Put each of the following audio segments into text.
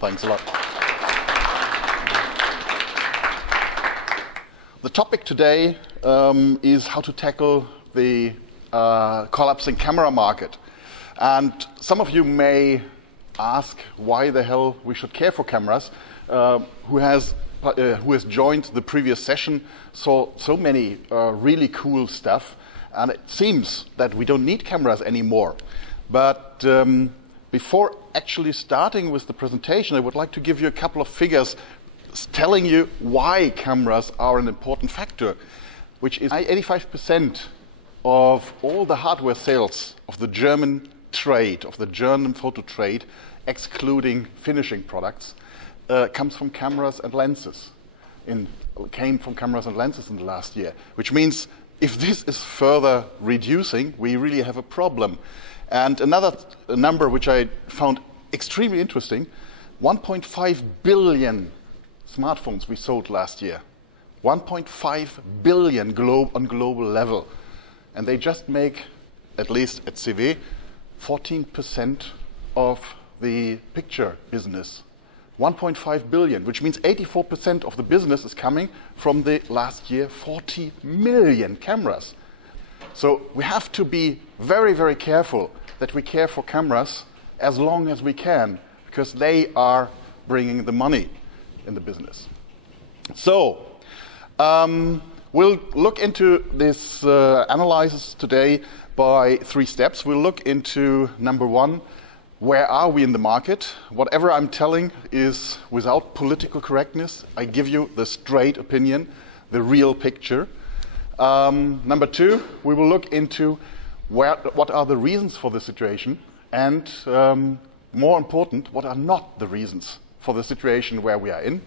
Thanks a lot. The topic today is how to tackle the collapsing camera market. And some of you may ask why the hell we should care for cameras. Who has joined the previous session saw so many really cool stuff, and it seems that we don't need cameras anymore. But before actually starting with the presentation, I would like to give you a couple of figures telling you why cameras are an important factor, which is 85% of all the hardware sales of the German trade, of the German photo trade, excluding finishing products, comes from cameras and lenses. Came from cameras and lenses in the last year, which means if this is further reducing, we really have a problem. And another number which I found extremely interesting, 1.5 billion smartphones we sold last year. 1.5 billion on global level. And they just make, at least at CW, 14% of the picture business. 1.5 billion, which means 84% of the business is coming from the last year 40 million cameras. So we have to be very, very careful that we care for cameras as long as we can, because they are bringing the money in the business. So we'll look into this analysis today by 3 steps. We'll look into number 1, where are we in the market? Whatever I'm telling is without political correctness. I give you the straight opinion, the real picture. Number 2, we will look into what are the reasons for the situation, and more important, what are not the reasons for the situation where we are in.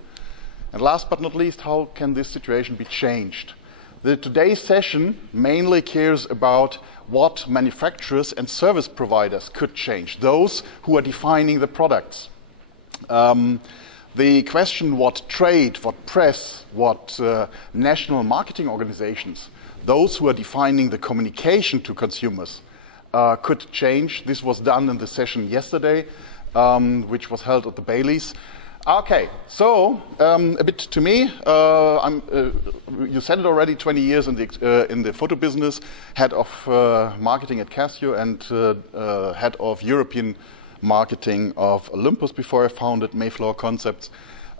And last but not least, how can this situation be changed? Today's session mainly cares about what manufacturers and service providers could change, those who are defining the products. The question what trade, what press, what national marketing organizations, those who are defining the communication to consumers could change. This was done in the session yesterday, which was held at the Baileys. Okay, so a bit to me. You said it already. 20 years in the photo business, head of marketing at Casio, and head of European marketing of Olympus before I founded Mayflower Concepts.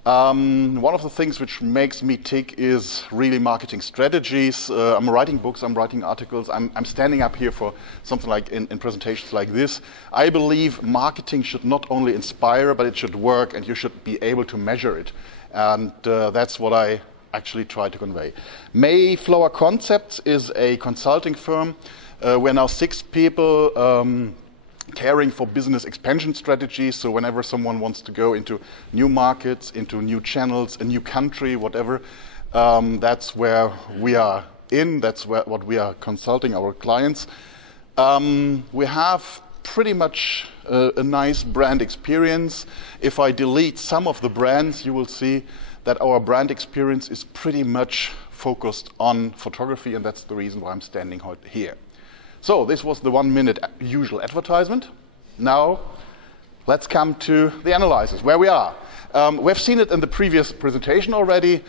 One of the things which makes me tick is really marketing strategies. I'm writing books, I'm writing articles, I'm standing up here for something like in presentations like this. I believe marketing should not only inspire, but it should work, and you should be able to measure it. And that's what I actually try to convey. Mayflower Concepts is a consulting firm. We're now 6 people. Caring for business expansion strategies, so whenever someone wants to go into new markets, into new channels, a new country, whatever, that's where we are in, that's what we are consulting our clients. We have pretty much a nice brand experience. If I delete some of the brands, you will see that our brand experience is pretty much focused on photography, and that's the reason why I'm standing here. So this was the 1-minute usual advertisement. Now let's come to the analysis, where we are. We've seen it in the previous presentation already.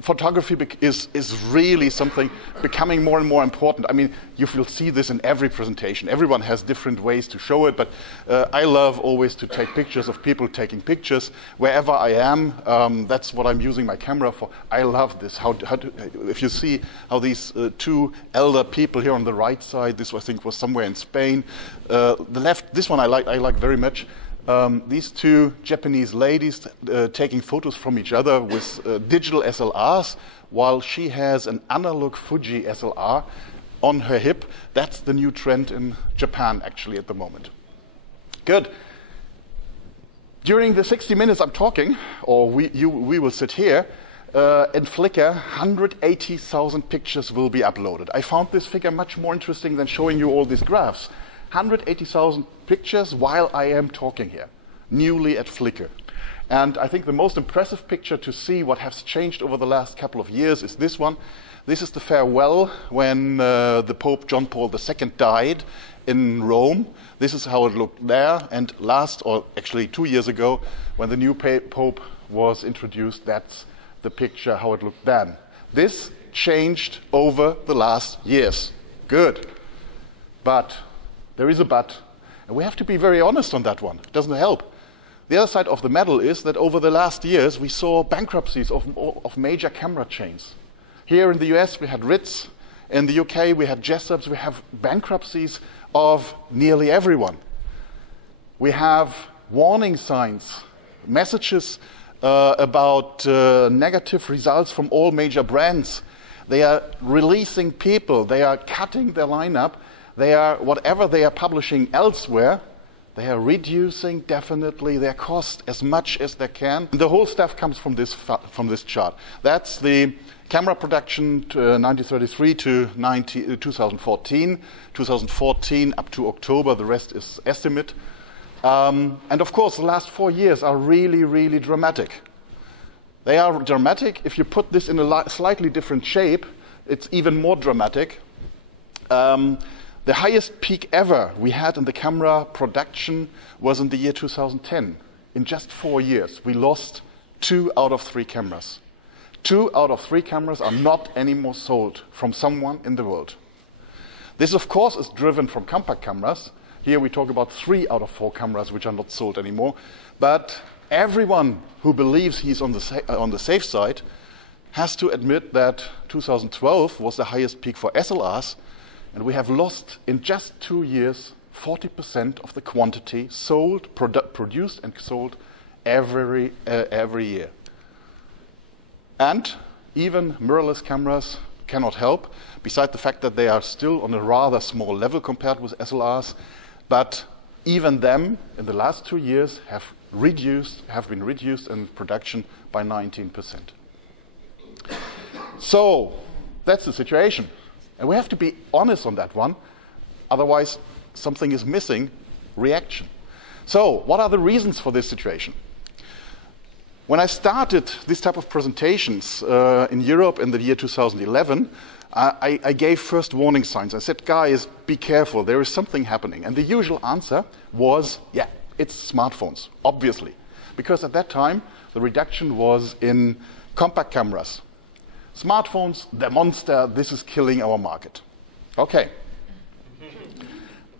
Photography is really something becoming more and more important. I mean, you will see this in every presentation. Everyone has different ways to show it, but I love always to take pictures of people taking pictures wherever I am. That's what I'm using my camera for. I love this. If you see how these 2 elder people here on the right side, this I think was somewhere in Spain. The left, this one I like very much. These 2 Japanese ladies taking photos from each other with digital SLRs, while she has an analog Fuji SLR on her hip. That's the new trend in Japan, actually, at the moment. Good. During the 60 minutes I'm talking, or we will sit here, in Flickr, 180,000 pictures will be uploaded. I found this figure much more interesting than showing you all these graphs. 180,000 pictures while I am talking here, newly at Flickr. And I think the most impressive picture to see what has changed over the last couple of years is this one. This is the farewell when the Pope John Paul II died in Rome. This is how it looked there. And last, or actually 2 years ago, when the new Pope was introduced, that's the picture how it looked then. This changed over the last years. Good. But, there is a but. And we have to be very honest on that one. It doesn't help. The other side of the medal is that over the last years, we saw bankruptcies of major camera chains. Here in the US, we had Ritz. In the UK, we had Jessop's. We have bankruptcies of nearly everyone. We have warning signs, messages about negative results from all major brands. They are releasing people. They are cutting their lineup. They are, whatever they are publishing elsewhere, they are reducing definitely their cost as much as they can. And the whole stuff comes from this chart. That's the camera production 1933 to 2014. 2014 up to October, the rest is estimate. And of course, the last 4 years are really, really dramatic. They are dramatic. If you put this in a slightly different shape, it's even more dramatic. The highest peak ever we had in the camera production was in the year 2010. In just 4 years, we lost 2 out of 3 cameras. 2 out of 3 cameras are not anymore sold from someone in the world. This, of course, is driven from compact cameras. Here we talk about 3 out of 4 cameras which are not sold anymore. But everyone who believes he's on the safe side has to admit that 2012 was the highest peak for SLRs, and we have lost in just 2 years 40% of the quantity sold, produced and sold every year. And even mirrorless cameras cannot help, beside the fact that they are still on a rather small level compared with SLRs, but even them in the last 2 years have been reduced in production by 19%. So that's the situation. And we have to be honest on that one, otherwise something is missing, reaction. So what are the reasons for this situation? When I started this type of presentations in Europe in the year 2011, I gave first warning signs. I said, guys, be careful, there is something happening. And the usual answer was, yeah, it's smartphones, obviously. Because at that time, the reduction was in compact cameras. Smartphones, the monster, this is killing our market. Okay.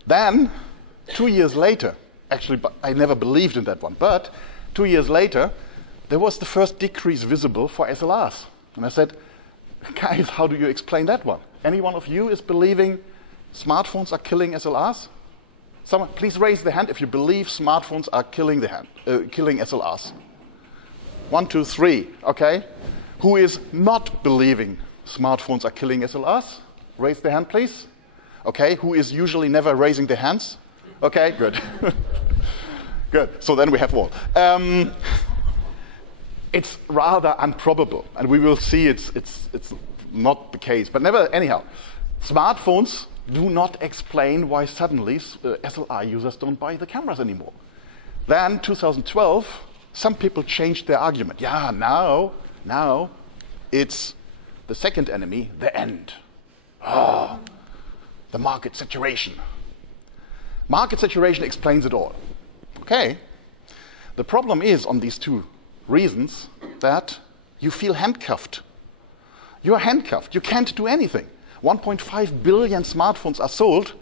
Then, 2 years later, actually, I never believed in that one, but 2 years later, there was the first decrease visible for SLRs. And I said, guys, how do you explain that one? Any one of you is believing smartphones are killing SLRs? Someone, please raise the hand if you believe smartphones are killing SLRs. 1, 2, 3, okay? Who is not believing smartphones are killing SLRs? Raise the hand, please. Okay, who is usually never raising their hands? Okay, good. Good, so then we have one. It's rather improbable, and we will see it's not the case. But anyhow, smartphones do not explain why suddenly SLR users don't buy the cameras anymore. Then, 2012, some people changed their argument. Yeah, now it's the second enemy, the end. Oh, the market saturation. Market saturation explains it all. Okay. The problem is on these 2 reasons that you feel handcuffed. You are handcuffed. You can't do anything. 1.5 billion smartphones are sold,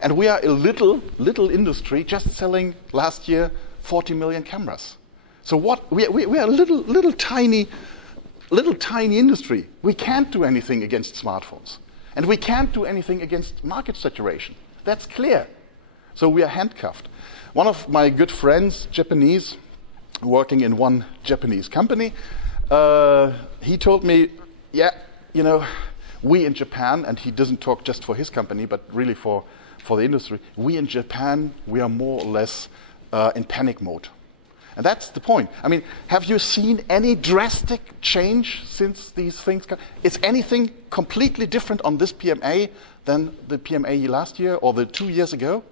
and we are a little industry just selling last year 40 million cameras. So what? We are a little tiny industry. We can't do anything against smartphones, and we can't do anything against market saturation. That's clear. So we are handcuffed. One of my good friends, Japanese, working in one Japanese company, he told me, yeah, we in Japan, and he doesn't talk just for his company, but really for the industry, we in Japan, we are more or less in panic mode. And that's the point. I mean, have you seen any drastic change since these things come? Is anything completely different on this PMA than the PMA last year or the 2 years ago?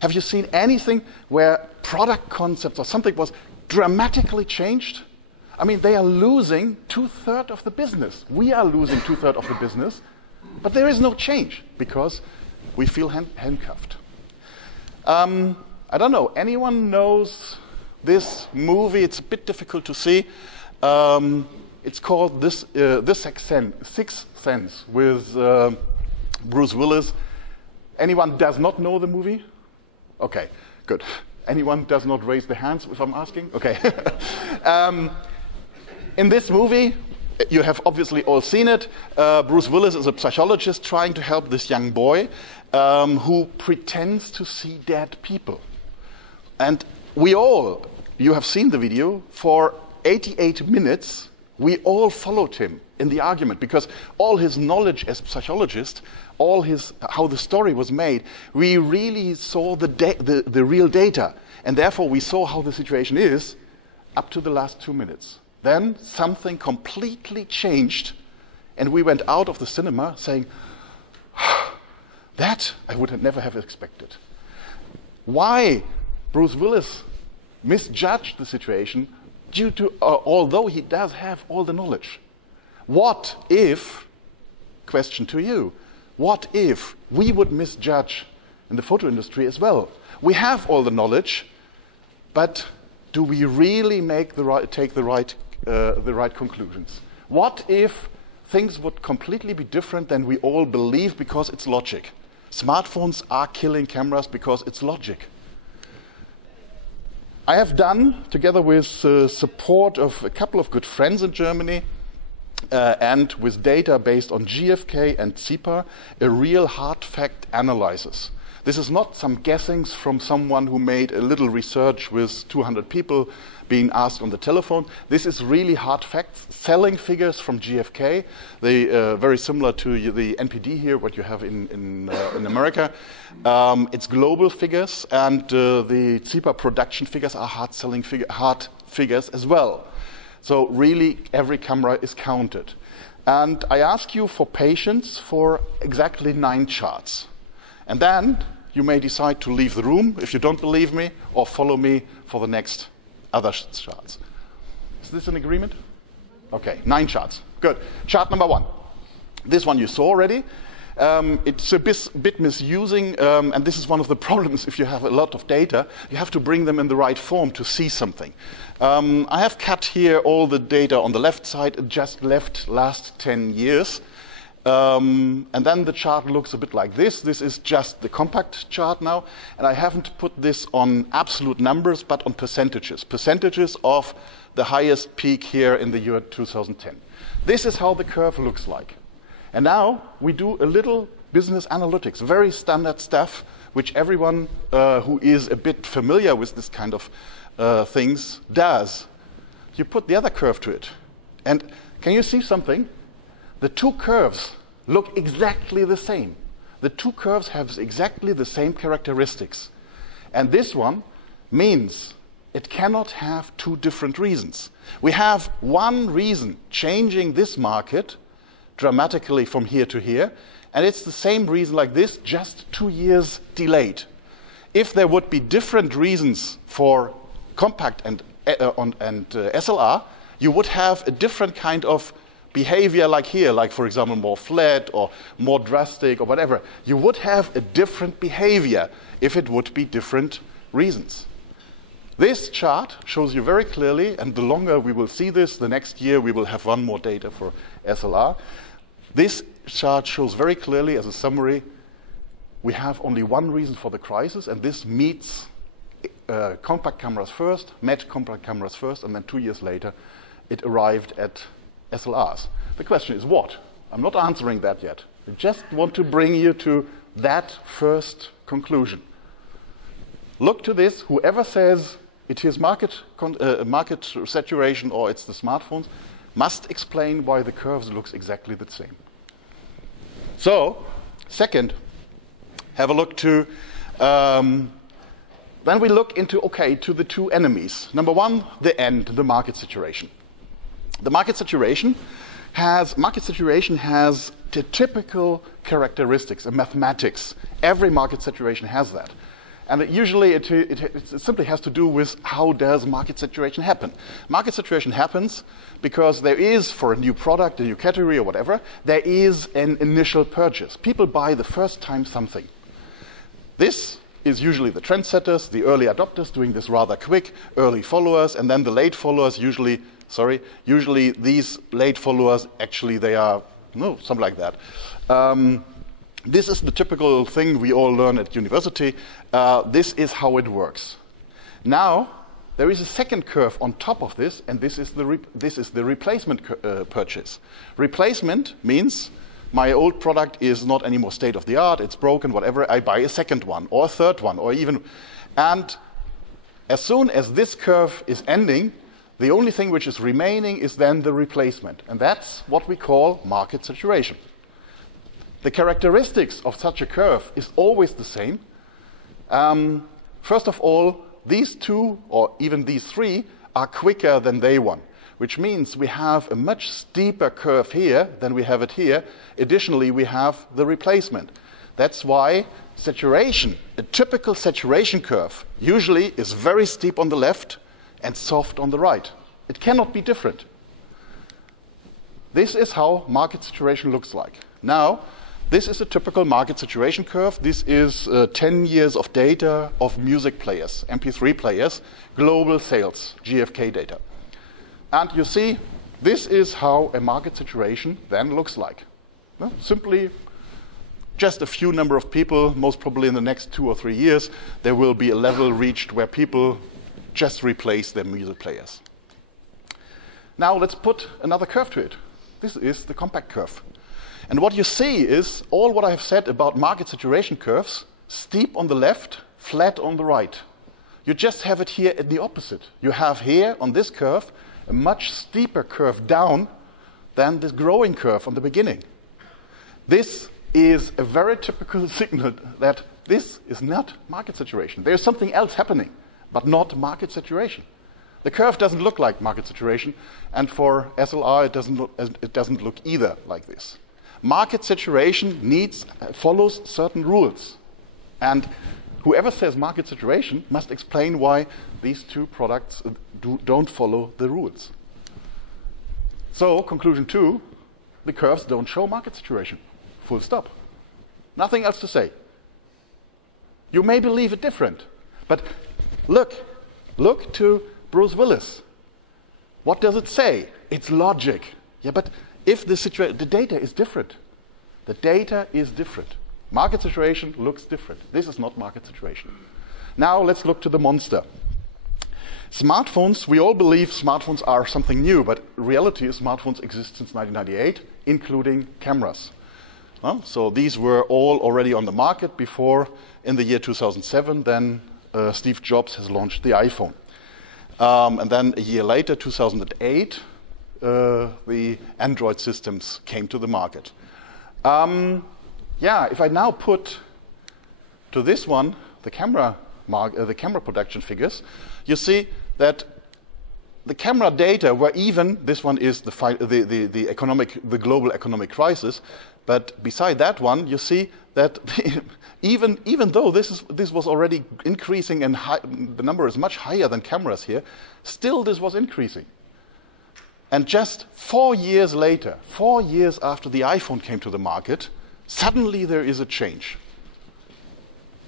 Have you seen anything where product concepts or something was dramatically changed? I mean, they are losing 2/3 of the business. We are losing 2/3 of the business, but there is no change because we feel handcuffed. I don't know, anyone knows this movie? It's a bit difficult to see. It's called Sixth Sense with Bruce Willis. Anyone does not know the movie? Okay, good. Anyone does not raise their hands if I'm asking? Okay. In this movie, you have obviously all seen it. Bruce Willis is a psychologist trying to help this young boy who pretends to see dead people. And you have seen the video, for 88 minutes, we all followed him in the argument, because all his knowledge as a psychologist, how the story was made, we really saw the real data. And therefore, we saw how the situation is up to the last 2 minutes. Then something completely changed, and we went out of the cinema saying, that I would never have expected. Why Bruce Willis misjudged the situation due to, although he does have all the knowledge. What if, question to you, what if we would misjudge in the photo industry as well? We have all the knowledge, but do we really take the right conclusions? What if things would completely be different than we all believe because it's logic? Smartphones are killing cameras because it's logic. I have done, together with support of a couple of good friends in Germany, and with data based on GfK and CEPA, a real hard fact analysis. This is not some guessings from someone who made a little research with 200 people being asked on the telephone. This is really hard facts, selling figures from GfK. They very similar to the NPD here, what you have in America. It's global figures, and the CEPA production figures are hard figures as well. So really, every camera is counted. And I ask you for patience for exactly 9 charts. And then you may decide to leave the room if you don't believe me, or follow me for the next other charts. Is this an agreement? Okay, 9 charts. Good. Chart number 1. This one you saw already. It's a bit misusing, and this is one of the problems if you have a lot of data. You have to bring them in the right form to see something. I have cut here all the data on the left side, just last 10 years. And then the chart looks a bit like this. This is just the compact chart now. And I haven't put this on absolute numbers, but on percentages. Percentages of the highest peak here in the year 2010. This is how the curve looks like. And now we do a little business analytics, very standard stuff, which everyone who is a bit familiar with this kind of things does. You put the other curve to it. And can you see something? The 2 curves look exactly the same. The 2 curves have exactly the same characteristics. And this one means it cannot have 2 different reasons. We have one reason changing this market dramatically from here to here, and it's the same reason like this, just 2 years delayed. If there would be different reasons for compact and SLR, you would have a different kind of behavior like here, like for example more flat or more drastic or whatever. You would have a different behavior if it would be different reasons. This chart shows you very clearly, and the longer we will see this, the next year we will have one more data for SLR. This chart shows very clearly as a summary, we have only one reason for the crisis, and this meets compact cameras first, met compact cameras first, and then 2 years later it arrived at SLRs. The question is what? I'm not answering that yet. I just want to bring you to that first conclusion. Look to this. Whoever says it is market saturation or it's the smartphones must explain why the curves looks exactly the same. So, second, have a look to then we look into, to the 2 enemies. Number 1, the market saturation. The market saturation has the typical characteristics, mathematics. Every market saturation has that. And usually it simply has to do with how does market saturation happen. Market saturation happens because there is, for a new product, a new category or whatever, there is an initial purchase. People buy the first time something. This is usually the trendsetters, the early adopters doing this rather quick, early followers, and then the late followers usually these late followers, actually they are, no, something like that. This is the typical thing we all learn at university. This is how it works. Now, there is a second curve on top of this, and this is the replacement purchase. Replacement means my old product is not anymore state of the art, it's broken, whatever, I buy a second one, or a third one, or even, and as soon as this curve is ending, the only thing which is remaining is then the replacement, and that's what we call market saturation. The characteristics of such a curve is always the same. First of all, these two, or even these three, are quicker than day one, which means we have a much steeper curve here than we have it here. Additionally, we have the replacement. That's why saturation, a typical saturation curve, usually is very steep on the left and soft on the right. It cannot be different. This is how market saturation looks like. Now, this is a typical market saturation curve. This is 10 years of data of music players, MP3 players, global sales, GfK data. And you see, this is how a market saturation then looks like. Well, simply just a few number of people, most probably in the next 2 or 3 years, there will be a level reached where people just replace their music players. Now let's put another curve to it. This is the compact curve. And what you see is all what I have said about market saturation curves, steep on the left, flat on the right. You just have it here at the opposite. You have here on this curve a much steeper curve down than this growing curve on the beginning. This is a very typical signal that this is not market saturation. There is something else happening, but not market saturation. The curve doesn't look like market saturation, and for SLR it doesn't look either like this. Market saturation follows certain rules. And whoever says market saturation must explain why these two products don't follow the rules. So, conclusion 2, the curves don't show market saturation. Full stop. Nothing else to say. You may believe it different, but look to Bruce Willis. What does it say? It's logic. Yeah, but if the data is different. The data is different. Market saturation looks different. This is not market saturation. Now let's look to the monster. Smartphones, we all believe smartphones are something new, but reality is smartphones exist since 1998, including cameras. So these were all already on the market before, in the year 2007, then Steve Jobs has launched the iPhone. And then a year later, 2008, the Android systems came to the market. If I now put to this one the camera production figures, you see that the camera data were even. This one is the global economic crisis, but beside that one, you see that even though this was already increasing and the number is much higher than cameras here, still this was increasing. And just 4 years later, 4 years after the iPhone came to the market, suddenly there is a change.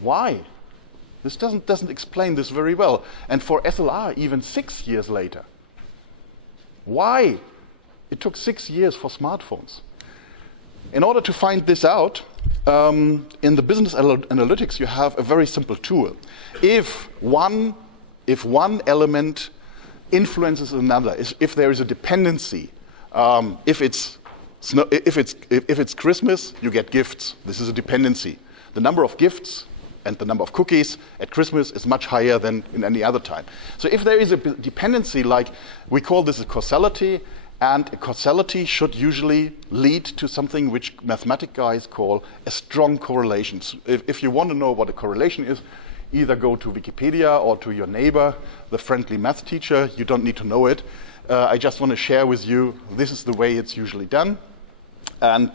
Why? This doesn't explain this very well. And for SLR, even 6 years later. Why? It took 6 years for smartphones. In order to find this out, in the business analytics, you have a very simple tool. If one element influences another, if there is a dependency, if it's Christmas, you get gifts. This is a dependency. The number of gifts and the number of cookies at Christmas is much higher than in any other time. So if there is a dependency, like we call this a causality, and a causality should usually lead to something which mathematic guys call a strong correlation. If you want to know what a correlation is, either go to Wikipedia or to your neighbor, the friendly math teacher. You don't need to know it. I just want to share with you, this is the way it's usually done. And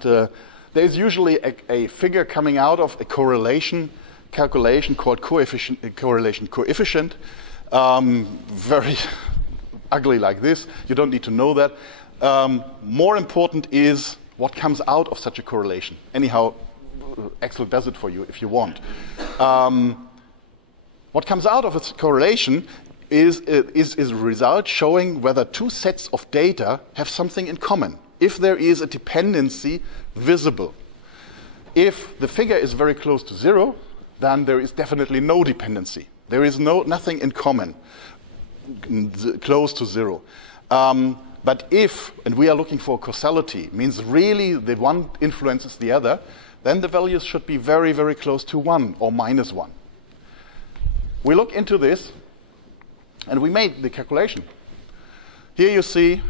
there's usually a figure coming out of a correlation calculation called correlation coefficient. Very ugly like this. You don't need to know that. More important is what comes out of such a correlation. Anyhow, Excel does it for you if you want. What comes out of its correlation is a result showing whether two sets of data have something in common, if there is a dependency visible. If the figure is very close to 0, then there is definitely no dependency. There is nothing in common close to 0. But if, and we are looking for causality, means really the one influences the other, then the values should be very, very close to 1 or -1. We look into this, and we made the calculation. Here you see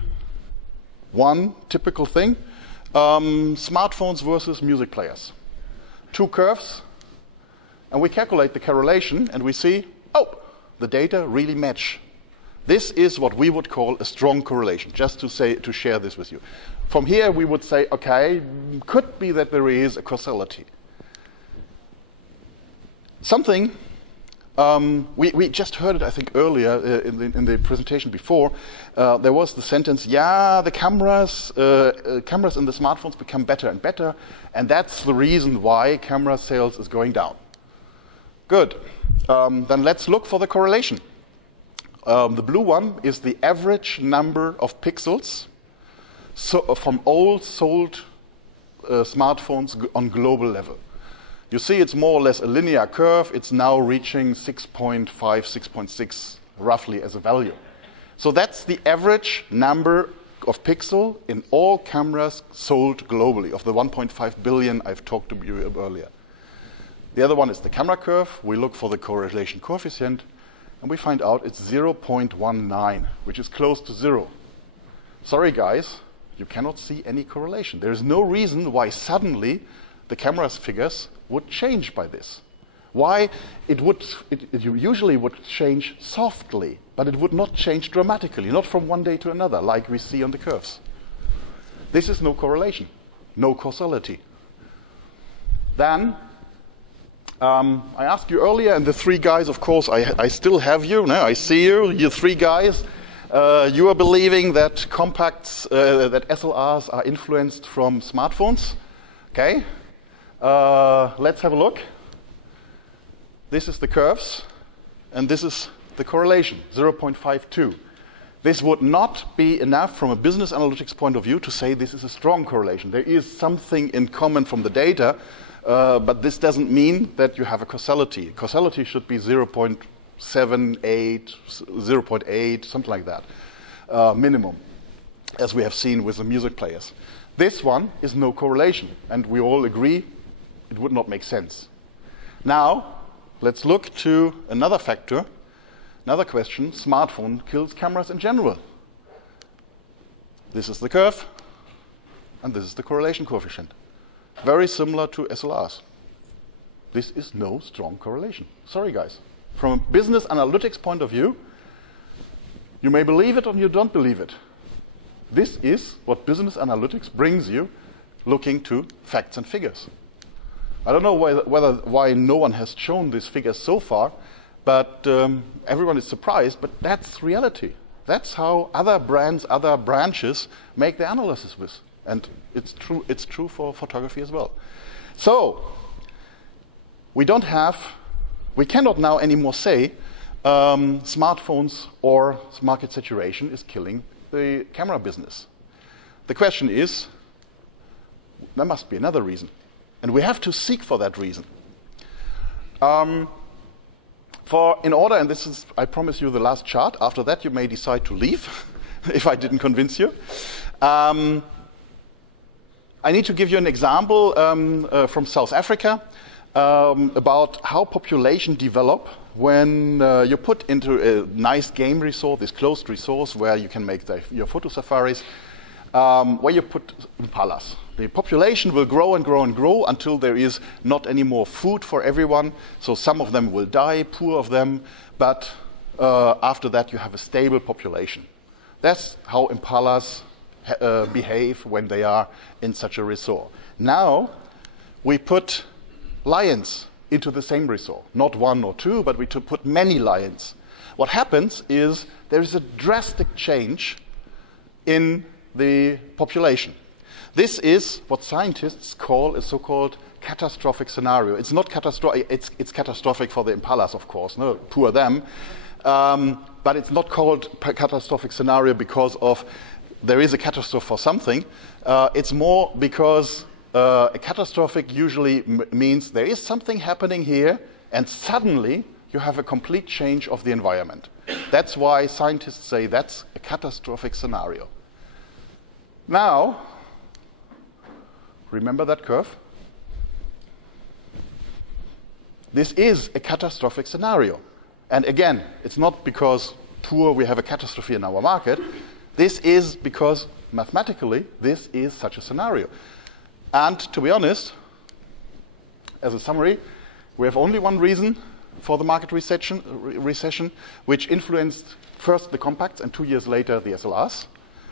one typical thing, smartphones versus music players. Two curves, and we calculate the correlation, and we see, oh, the data really match. This is what we would call a strong correlation, just to share this with you. From here, we would say, okay, could be that there is a causality. Something, we just heard it, I think, earlier in the presentation before. There was the sentence, yeah, the cameras in the smartphones become better and better, and that's the reason why camera sales is going down. Good. Then let's look for the correlation. The blue one is the average number of pixels from all sold smartphones on global level. You see it's more or less a linear curve. It's now reaching 6.5, 6.6 roughly as a value. So that's the average number of pixel in all cameras sold globally, of the 1.5 billion I've talked to you earlier. The other one is the camera curve. We look for the correlation coefficient, and we find out it's 0.19, which is close to 0. Sorry, guys, you cannot see any correlation. There is no reason why suddenly the camera's figures would change by this. Why? It usually would change softly, but it would not change dramatically, not from one day to another, like we see on the curves. This is no correlation, no causality. Then, I asked you earlier, and the three guys, of course, I still have you. Now I see you. You three guys. You are believing that compacts, that SLRs are influenced from smartphones. Okay. Let's have a look. This is the curves, and this is the correlation, 0.52. This would not be enough from a business analytics point of view to say this is a strong correlation. There is something in common from the data, but this doesn't mean that you have a causality. Causality should be 0.78, 0.8, something like that, minimum, as we have seen with the music players. This one is no correlation, and we all agree it would not make sense. Now, let's look to another factor, another question. Smartphone kills cameras in general. This is the curve, and this is the correlation coefficient. Very similar to SLRs. This is no strong correlation. Sorry, guys. From a business analytics point of view, you may believe it or you don't believe it. This is what business analytics brings you, looking to facts and figures. I don't know why no one has shown these figures so far, but everyone is surprised, but that's reality. That's how other brands, other branches make their analysis with. And it's true for photography as well. So, we cannot now anymore say smartphones or market saturation is killing the camera business. The question is, there must be another reason. And we have to seek for that reason. In order, and this is, I promise you, the last chart. After that, you may decide to leave, if I didn't convince you. I need to give you an example from South Africa about how population develop when you put into a nice game resort, this closed resort where you can make your photo safaris, where you put impalas. The population will grow and grow and grow until there is not any more food for everyone. So some of them will die, poor of them, but after that you have a stable population. That's how impalas behave when they are in such a resort. Now we put lions into the same resort. Not one or two, but we put many lions. What happens is there is a drastic change in the population. This is what scientists call a so-called catastrophic scenario. It's not catastrophic. It's catastrophic for the impalas, of course. No, poor them. But it's not called catastrophic scenario because of there is a catastrophe for something. It's more because a catastrophic usually means there is something happening here, and suddenly you have a complete change of the environment. That's why scientists say that's a catastrophic scenario. Now, remember that curve? This is a catastrophic scenario. And again, it's not because we have a catastrophe in our market. This is because mathematically, this is such a scenario. And to be honest, as a summary, we have only one reason for the market recession, which influenced first the compacts and 2 years later the SLRs.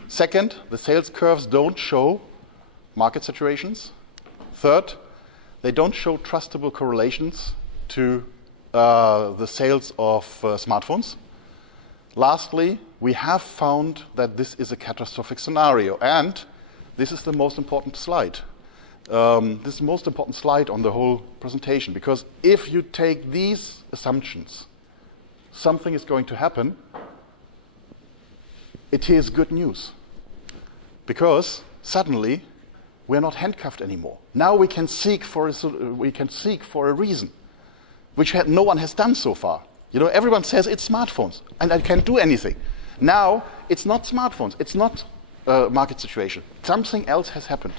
Second, the sales curves don't show market saturations. Third, they don't show trustable correlations to the sales of smartphones. Lastly, we have found that this is a catastrophic scenario, and this is the most important slide. This is the most important slide on the whole presentation, because if you take these assumptions, something is going to happen. It is good news, because suddenly we're not handcuffed anymore. Now we can seek for a reason, which no one has done so far. You know, everyone says it's smartphones, and I can't do anything. Now it's not smartphones, it's not a market situation. Something else has happened,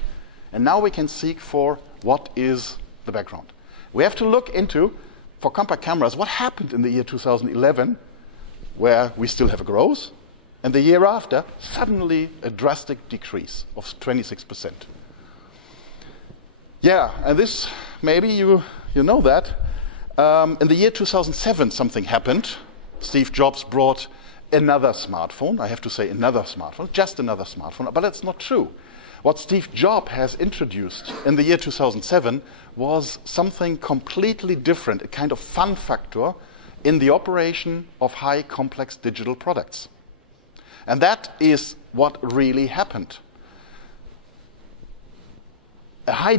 and now we can seek for what is the background. We have to look into, for compact cameras, what happened in the year 2011, where we still have a growth, and the year after, suddenly a drastic decrease of 26%. Yeah, and this, maybe you know that. In the year 2007, something happened. Steve Jobs brought another smartphone. I have to say another smartphone, just another smartphone, but that's not true. What Steve Jobs has introduced in the year 2007 was something completely different, a kind of fun factor in the operation of high complex digital products. And that is what really happened. A high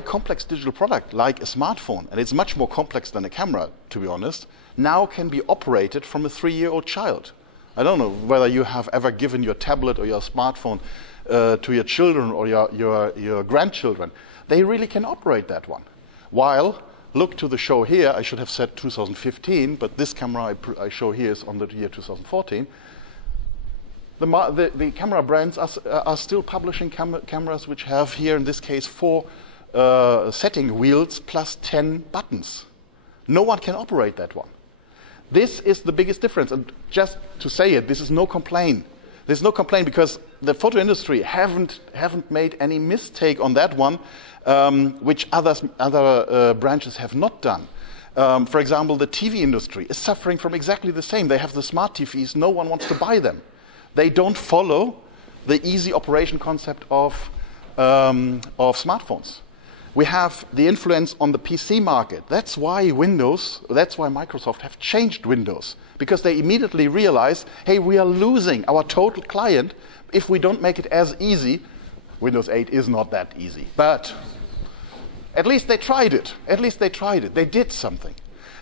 complex digital product like a smartphone, and it's much more complex than a camera, to be honest, now can be operated from a 3-year-old child. I don't know whether you have ever given your tablet or your smartphone to your children or your grandchildren. They really can operate that one. While, look to the show here, I should have said 2015, but this camera I show here is on the year 2014. The camera brands are still publishing cameras which have here, in this case, 4 setting wheels plus 10 buttons. No one can operate that one. This is the biggest difference. And just to say it, this is no complaint. There's no complaint because the photo industry haven't made any mistake on that one, which other branches have not done. For example, the TV industry is suffering from exactly the same. They have the smart TVs. No one wants to buy them. They don't follow the easy operation concept of smartphones. We have the influence on the PC market. That's why Microsoft have changed Windows, because they immediately realize, hey, we are losing our total client if we don't make it as easy. Windows 8 is not that easy, but at least they tried it. They did something.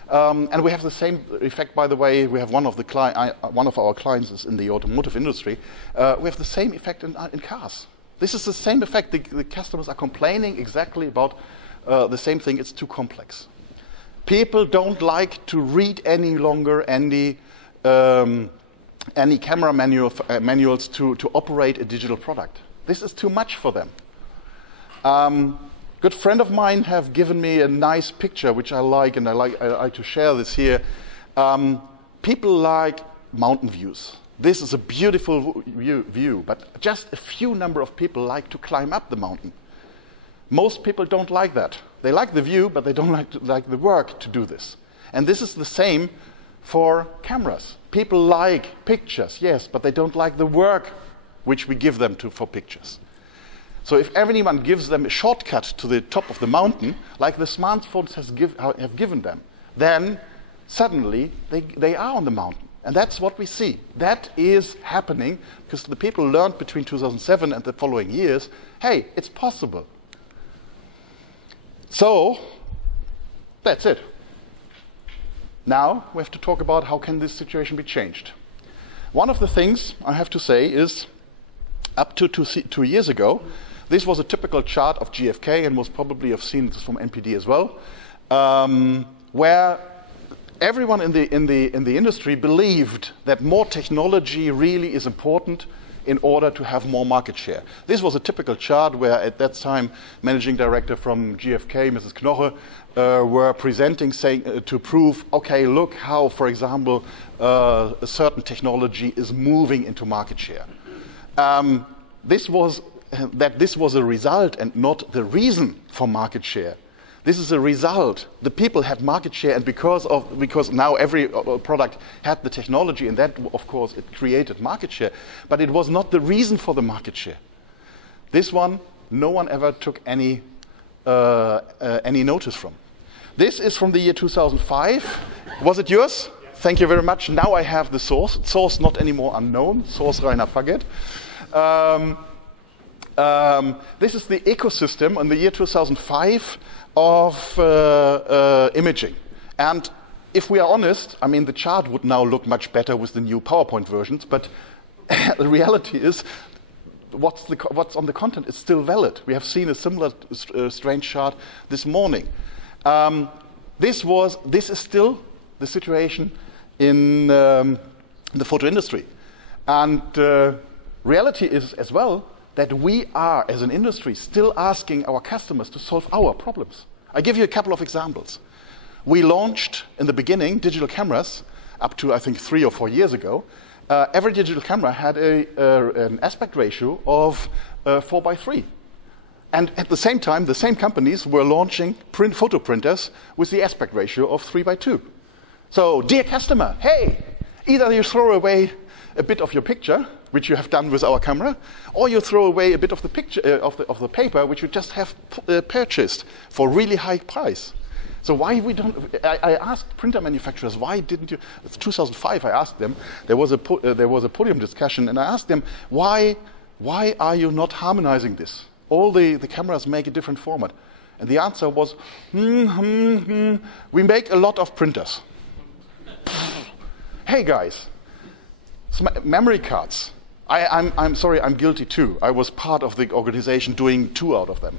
And we have the same effect, by the way. We have one of our clients is in the automotive industry. We have the same effect in cars. This is the same effect. The customers are complaining exactly about the same thing. It's too complex. People don't like to read any longer any camera manuals to operate a digital product. This is too much for them. Good friend of mine have given me a nice picture, which I like, and I like to share this here. People like mountain views. This is a beautiful view, but just a few number of people like to climb up the mountain. Most people don't like that. They like the view, but they don't like the work to do this. And this is the same for cameras. People like pictures, yes, but they don't like the work which we give them for pictures. So if anyone gives them a shortcut to the top of the mountain, like the smartphones have given them, then suddenly they are on the mountain. And that's what we see. That is happening because the people learned between 2007 and the following years, hey, it's possible. So, that's it. Now we have to talk about how can this situation be changed. One of the things I have to say is, up to 2 years ago, this was a typical chart of GfK, and most probably you've seen this from NPD as well, where everyone in the industry believed that more technology really is important in order to have more market share. This was a typical chart where at that time managing director from GfK, Mrs. Knoche, were presenting, saying to prove, okay, look how, for example, a certain technology is moving into market share. This was a result and not the reason for market share. This is a result. The people had market share, and because now every product had the technology, and that, of course, it created market share. But it was not the reason for the market share. This one, no one ever took any notice from. This is from the year 2005. Was it yours? Yes. Thank you very much. Now I have the source. Source not anymore unknown. Source Rainer Faget. This is the ecosystem in the year 2005 of imaging. And if we are honest, I mean, the chart would now look much better with the new PowerPoint versions, but the reality is what's on the content is still valid. We have seen a similar strange chart this morning. This is still the situation in the photo industry. And reality is as well that we are, as an industry, still asking our customers to solve our problems. I give you a couple of examples. We launched, in the beginning, digital cameras up to, I think, 3 or 4 years ago. Every digital camera had an aspect ratio of 4:3. And at the same time, the same companies were launching photo printers with the aspect ratio of 3:2. So, dear customer, hey, either you throw away a bit of your picture, which you have done with our camera, or you throw away a bit of the picture of the paper, which you just have purchased for really high price. So why we don't? I asked printer manufacturers, why didn't you? It's 2005. I asked them. There was a podium discussion, and I asked them, why are you not harmonizing this? All the cameras make a different format, and the answer was, we make a lot of printers. Hey guys, memory cards. I'm sorry, I'm guilty too. I was part of the organization doing 2 out of them.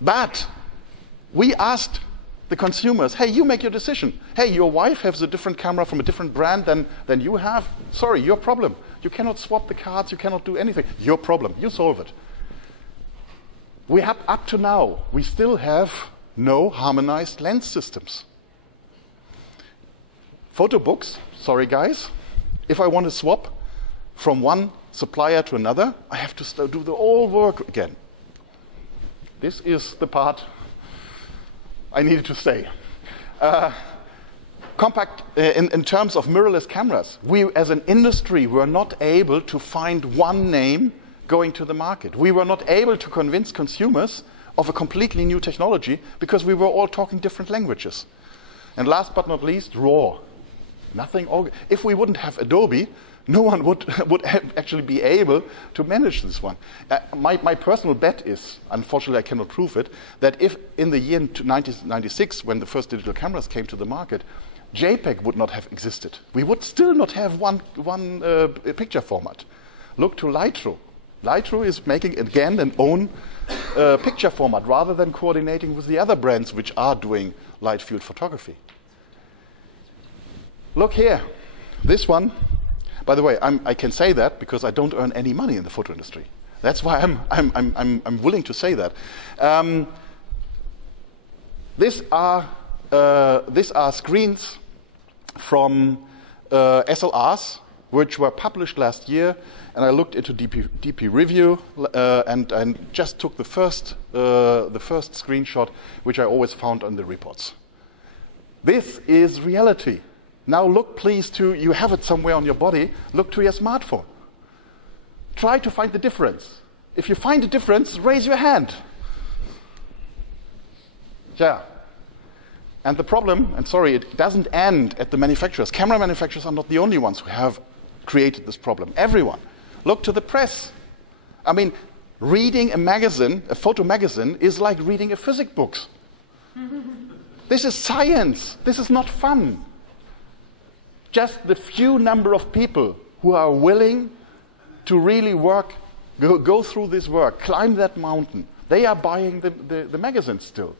But we asked the consumers, hey, you make your decision. Hey, your wife has a different camera from a different brand than you have. Sorry, your problem. You cannot swap the cards, you cannot do anything. Your problem, you solve it. We have, up to now, we still have no harmonized lens systems. Photo books, sorry guys, if I want to swap from one supplier to another, I have to do the whole work again. This is the part I needed to say. In terms of mirrorless cameras, we as an industry were not able to find one name going to the market. We were not able to convince consumers of a completely new technology because we were all talking different languages. And last but not least, RAW. If we wouldn't have Adobe, no one would actually be able to manage this one. My personal bet is, unfortunately I cannot prove it, that if in the year 1996, when the first digital cameras came to the market, JPEG would not have existed. We would still not have one picture format. Look to Lightroom. Lightroom is making, again, an own picture format rather than coordinating with the other brands which are doing light field photography. Look here, this one. By the way, I can say that because I don't earn any money in the photo industry. That's why I'm willing to say that. These are screens from SLRs which were published last year, and I looked into DP review and just took the first screenshot, which I always found on the reports. This is reality. Now look please you have it somewhere on your body, look to your smartphone. Try to find the difference. If you find a difference, raise your hand. Yeah. And the problem, and sorry, it doesn't end at the manufacturers. Camera manufacturers are not the only ones who have created this problem. Everyone. Look to the press. I mean, reading a magazine, a photo magazine, is like reading a physics book. This is science. This is not fun. Just the few number of people who are willing to really work, go through this work, climb that mountain, they are buying the magazines still.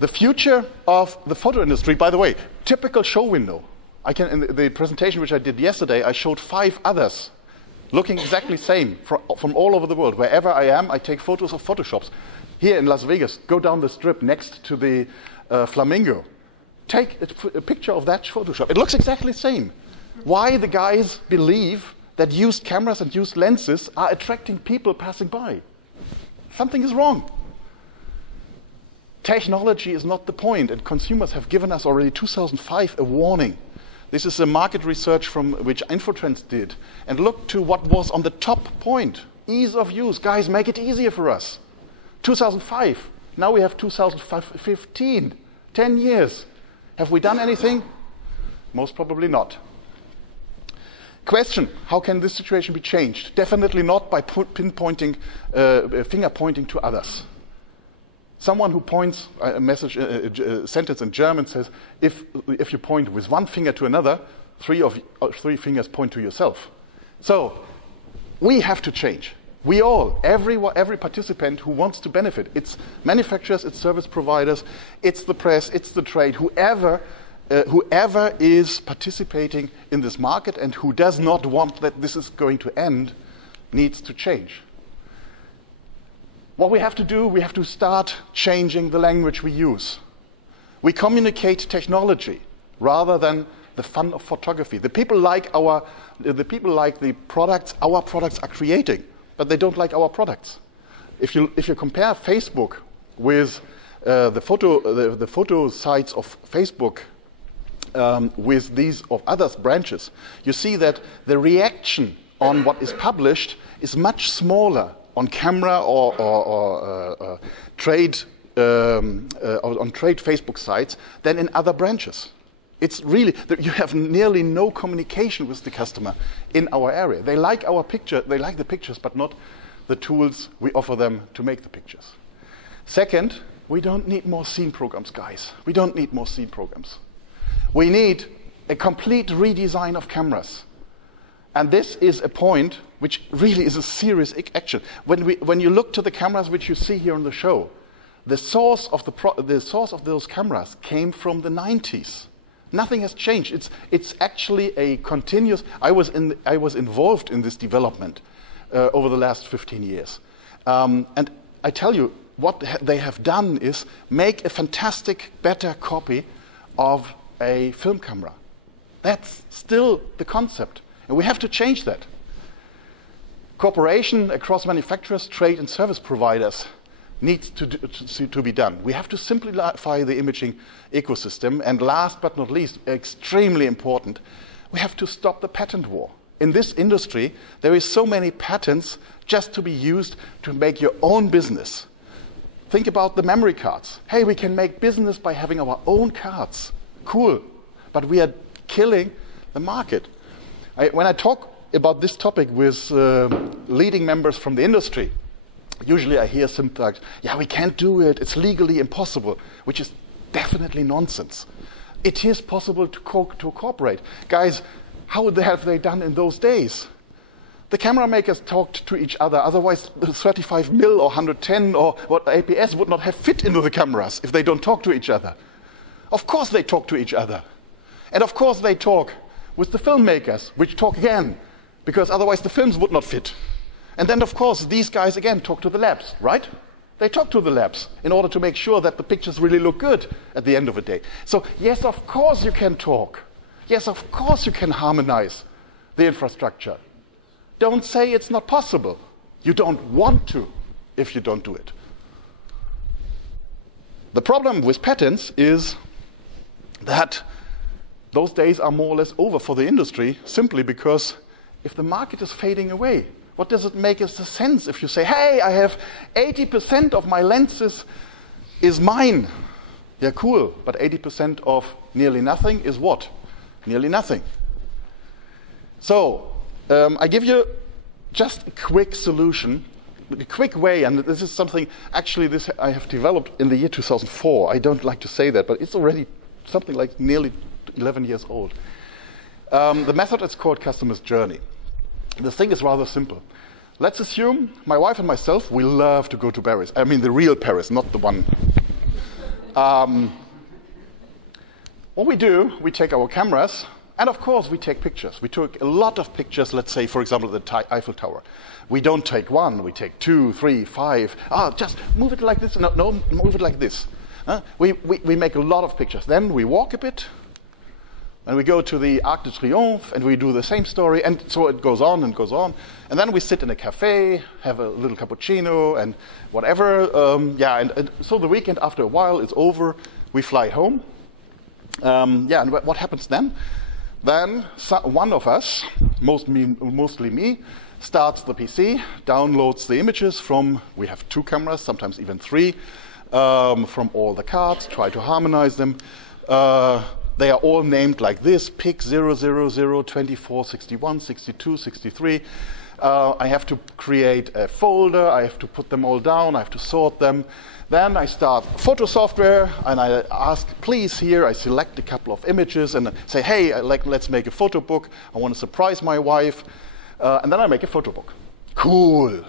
The future of the photo industry, by the way, typical show window. In the presentation which I did yesterday, I showed 5 others looking exactly the same from all over the world. Wherever I am, I take photos of photoshops. Here in Las Vegas, go down the strip next to the Flamingo. Take a picture of that Photoshop. It looks exactly the same. Why the guys believe that used cameras and used lenses are attracting people passing by? Something is wrong. Technology is not the point, and consumers have given us already 2005 a warning. This is a market research from which Infotrends did. And look to what was on the top point. Ease of use. Guys, make it easier for us. 2005. Now we have 2015. 10 years. Have we done anything? Most probably not. Question, how can this situation be changed? Definitely not by pinpointing, finger pointing to others. Someone who points a sentence in German says, if you point with one finger to another, 3 fingers point to yourself. So, we have to change. We all, every participant who wants to benefit, it's manufacturers, it's service providers, it's the press, it's the trade, whoever is participating in this market and who does not want that this is going to end, needs to change. What we have to do, we have to start changing the language we use. We communicate technology rather than the fun of photography. The people like the products our products are creating, but they don't like our products. If you compare Facebook with the photo sites of Facebook with these of other branches, you see that the reaction on what is published is much smaller on camera or trade Facebook sites than in other branches. It's really you have nearly no communication with the customer in our area. They like our picture, they like the pictures, but not the tools we offer them to make the pictures. Second, we don't need more scene programs, guys. We don't need more scene programs. We need a complete redesign of cameras. And this is a point which really is a serious action. When you look to the cameras which you see here on the show, the source of those cameras came from the 90s. Nothing has changed. It's actually a continuous. I was involved in this development over the last 15 years, and I tell you what they have done is make a fantastic, better copy of a film camera. That's still the concept. And we have to change that. Cooperation across manufacturers, trade, and service providers needs to be done. We have to simplify the imaging ecosystem. And last but not least, extremely important, we have to stop the patent war. In this industry, there is so many patents just to be used to make your own business. Think about the memory cards. Hey, we can make business by having our own cards. Cool. But we are killing the market. When I talk about this topic with leading members from the industry, usually I hear something like, yeah, we can't do it, it's legally impossible, which is definitely nonsense. It is possible to cooperate. Guys, how have they done in those days? The camera makers talked to each other, otherwise the 35 mil or 110 or what APS would not have fit into the cameras if they don't talk to each other. Of course they talk to each other. And of course they talk with the filmmakers, which talk again, because otherwise the films would not fit. And then, of course, these guys again talk to the labs, right? They talk to the labs in order to make sure that the pictures really look good at the end of the day. So, yes, of course you can talk. Yes, of course you can harmonize the infrastructure. Don't say it's not possible. You don't want to if you don't do it. The problem with patents is that those days are more or less over for the industry, simply because if the market is fading away, what does it make as a sense if you say, hey, I have 80% of my lenses is mine. Yeah, cool, but 80% of nearly nothing is what? Nearly nothing. So, I give you just a quick solution, a quick way, and this is something, actually this I have developed in the year 2004. I don't like to say that, but it's already something like nearly 11 years old. The method is called customer's journey. The thing is rather simple. Let's assume my wife and myself, we love to go to Paris. I mean the real Paris, not the one. What we do, we take our cameras, and of course we take pictures. We took a lot of pictures, let's say, for example, the Eiffel Tower. We don't take one, we take 2, 3, 5. Just move it like this. No, move it like this. We make a lot of pictures. Then we walk a bit, and we go to the Arc de Triomphe, and we do the same story, and so it goes on and goes on. And then we sit in a cafe, have a little cappuccino, and whatever. And so the weekend, after a while, is over. We fly home. And what happens then? Then one of us, mostly me, starts the PC, downloads the images from, we have 2 cameras, sometimes even 3, from all the cards, try to harmonize them. They are all named like this, pick 000, 24, 61, 62, 63. I have to create a folder, I have to put them all down, I have to sort them. Then I start photo software, and I ask, please, here, I select a couple of images and say, hey, let's make a photo book. I want to surprise my wife. And then I make a photo book. Cool.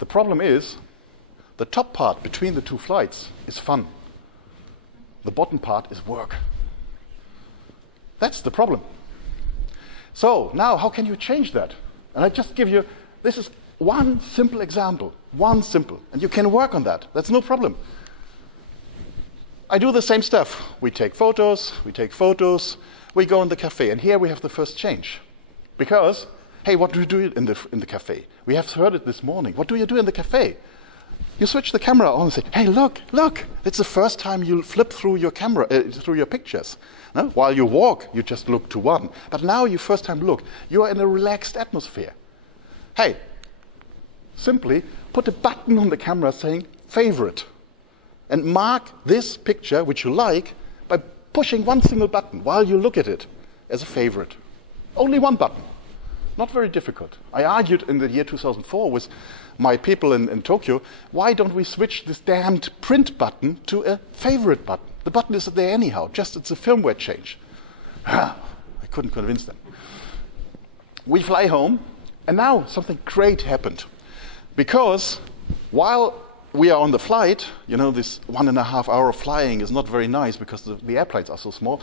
The problem is, the top part between the 2 flights is fun. The bottom part is work. That's the problem. So now, how can you change that? And I just give you, this is one simple example, and you can work on that. That's no problem. I do the same stuff. We take photos, we go in the cafe, and here we have the first change. Because, hey, what do you do in the cafe? We have heard it this morning. What do you do in the cafe? You switch the camera on and say, hey, look, it's the first time you flip through your camera, through your pictures. No? While you walk, you just look to one. But now you first time look, you are in a relaxed atmosphere. Hey, simply put a button on the camera saying favorite and mark this picture, which you like, by pushing one single button while you look at it as a favorite. Only one button. Not very difficult. I argued in the year 2004 with my people in Tokyo, why don't we switch this damned print button to a favorite button? The button is there anyhow, just it's a firmware change. I couldn't convince them. We fly home, and now something great happened. Because while we are on the flight, you know, this 1.5 hour flying is not very nice because the airplanes are so small.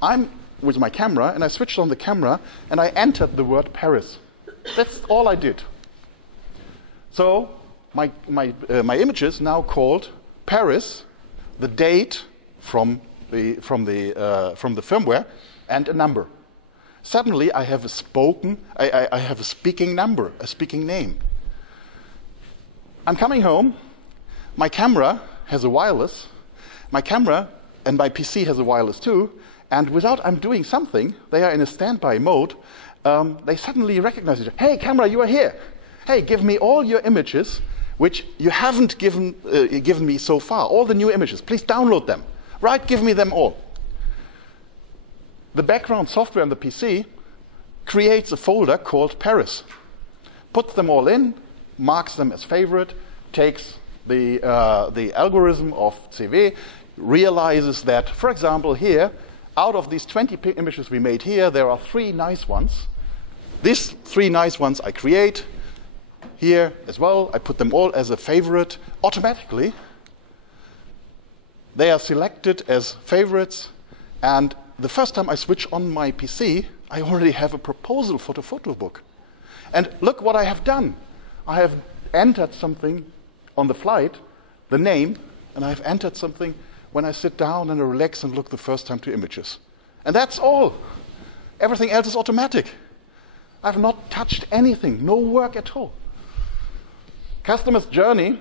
I'm with my camera, and I switched on the camera, and I entered the word Paris. That's all I did. So my image is now called Paris, the date from the firmware, and a number. Suddenly, I have I have a speaking number, a speaking name. I'm coming home. My camera has a wireless. My camera and my PC has a wireless too. And without I'm doing something, they are in a standby mode. They suddenly recognize each other. Hey, camera, you are here. Hey, give me all your images, which you haven't given me so far. All the new images. Please download them. Right, give me them all. The background software on the PC creates a folder called Paris. Puts them all in, marks them as favorite, takes the algorithm of CW, realizes that, for example, here, out of these 20 images we made here, there are 3 nice ones. These 3 nice ones I create here as well. I put them all as a favorite. Automatically, they are selected as favorites, and the first time I switch on my PC, I already have a proposal for the photo book. And look what I have done. I have entered something on the flight, the name, and I've entered something when I sit down and relax and look the first time to images. And that's all. Everything else is automatic. I've not touched anything, no work at all. Customer's journey,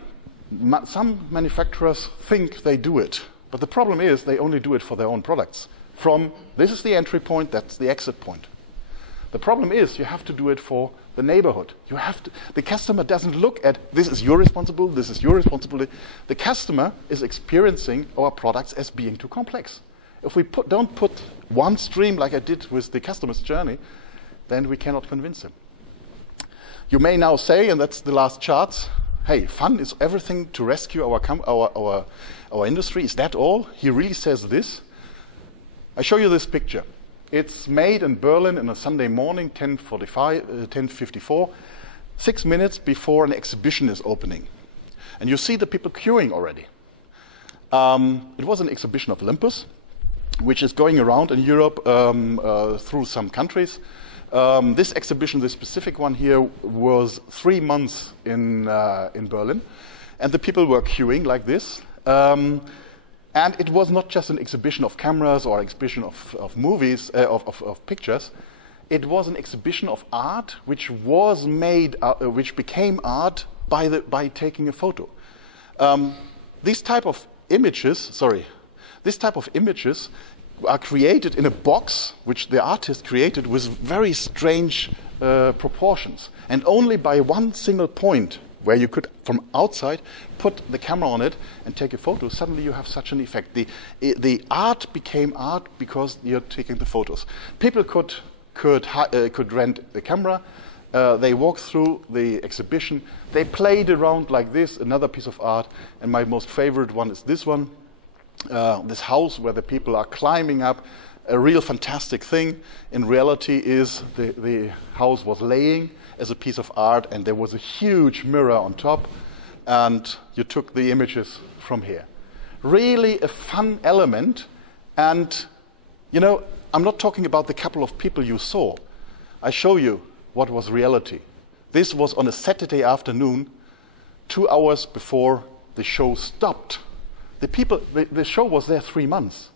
some manufacturers think they do it, but the problem is they only do it for their own products. From this is the entry point, that's the exit point. The problem is you have to do it for the neighborhood. You have to, the customer doesn't look at this is your responsibility, this is your responsibility. The customer is experiencing our products as being too complex. If we don't put one stream like I did with the customer's journey, then we cannot convince him. You may now say, and that's the last chart, hey, fun is everything to rescue our industry. Is that all? He really says this. I show you this picture. It's made in Berlin on a Sunday morning, 10:54, 6 minutes before an exhibition is opening. And you see the people queuing already. It was an exhibition of Olympus, which is going around in Europe through some countries. This exhibition, this specific one here, was 3 months in Berlin. And the people were queuing like this. And it was not just an exhibition of cameras or exhibition of movies, of pictures. It was an exhibition of art, which was made, which became art by taking a photo. These type of images are created in a box, which the artist created with very strange proportions, and only by one single point, where you could, from outside, put the camera on it and take a photo, suddenly you have such an effect. The art became art because you're taking the photos. People could rent the camera, they walked through the exhibition, they played around like this, another piece of art, and my most favorite one is this one, this house where the people are climbing up, a real fantastic thing. In reality is the house was laying as a piece of art, and there was a huge mirror on top, and you took the images from here. Really a fun element, and you know, I'm not talking about the couple of people you saw. I show you what was reality. This was on a Saturday afternoon, 2 hours before the show stopped. The show was there 3 months.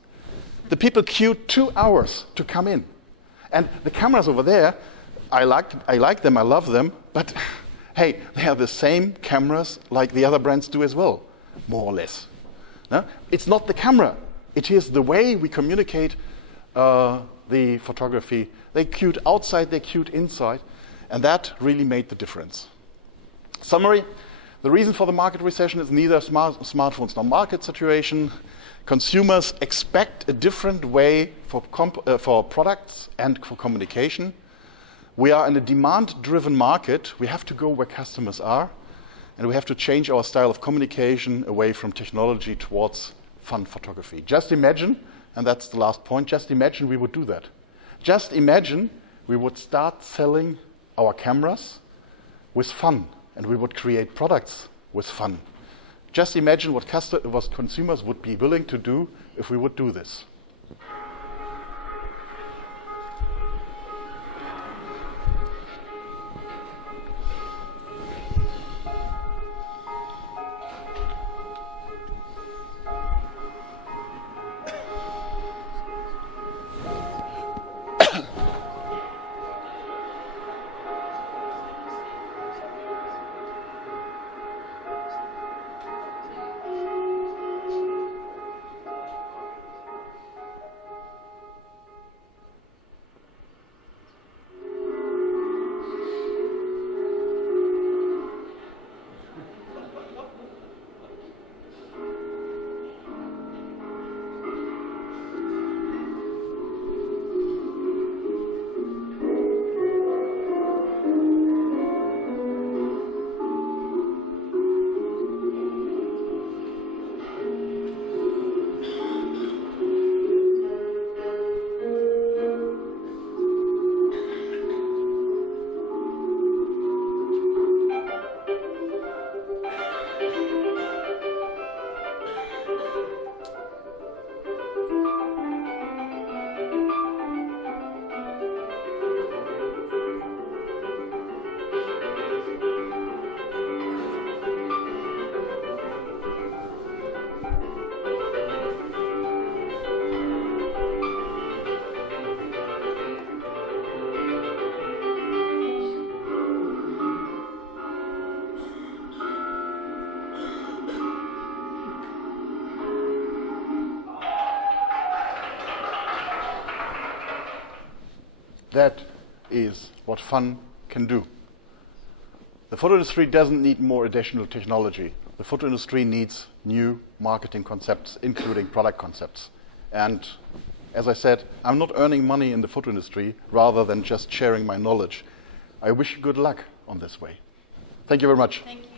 The people queued 2 hours to come in. And the cameras over there, I like them, I love them, but hey, they are the same cameras like the other brands do as well, more or less. No? It's not the camera, it is the way we communicate the photography. They queued outside, they queued inside, and that really made the difference. Summary, the reason for the market recession is neither smartphones nor market saturation. Consumers expect a different way for products and for communication. We are in a demand-driven market. We have to go where customers are, and we have to change our style of communication away from technology towards fun photography. Just imagine, and that's the last point, just imagine we would do that. Just imagine we would start selling our cameras with fun, and we would create products with fun. Just imagine what consumers would be willing to do if we would do this. That is what fun can do. The photo industry doesn't need more additional technology. The photo industry needs new marketing concepts, including product concepts. And as I said, I'm not earning money in the photo industry rather than just sharing my knowledge. I wish you good luck on this way. Thank you very much. Thank you.